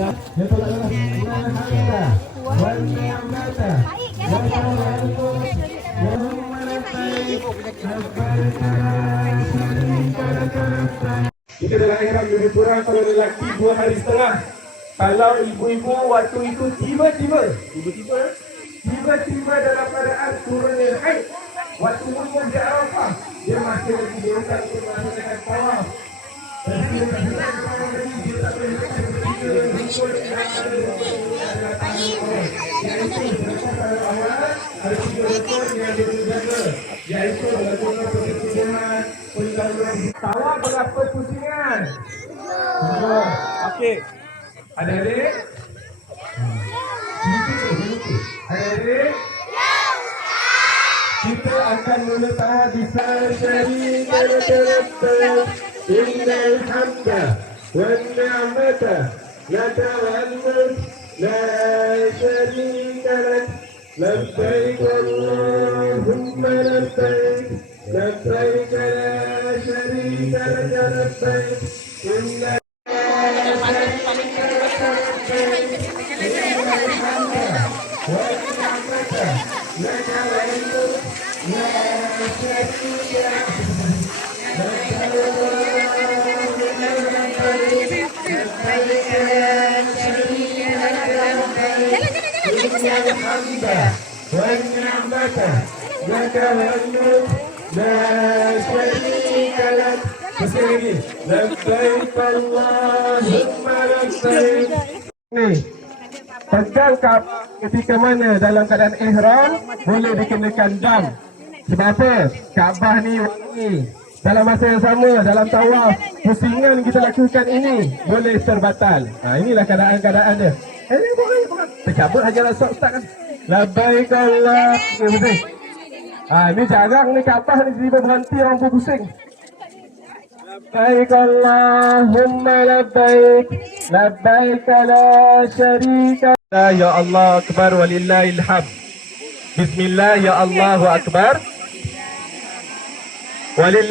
Kita dalam ihram lebih kurang kalau lelaki 2 hari setengah. Kalau ibu-ibu waktu itu tiba-tiba dalam keadaan turunnya haid, waktu wukuf di Arafah, dia masih lagi diulang untuk melaksanakan tawaf. Tawaf berapa pusingan? Okey. Adik-adik? Adik-adik? Kita akan mula tawaf di Innal hamda wan ni'mata laka wal mulk la syarika lak labbaik Allahumma labbaik labbaik la syarika lak labbaik innal pegang Kaabah ketika mana dalam keadaan ihram boleh dikenakan dam. Sebab apa? Kaabah ni wangi. Dalam masa yang sama dalam tawaf, pusingan kita lakukan ini boleh terbatal. Inilah keadaan-keadaan dia. Tercabut Hajar Aswad Ustaz kan. Labbaik Allah. Ini jarang ni Kaabah ni tiba berhenti orang pun pusing. Labbaik Allahumma labbaik labbaik la syarika. Ya Allah akbar walillahil hamd. Bismillah ya Allahu akbar. Walillah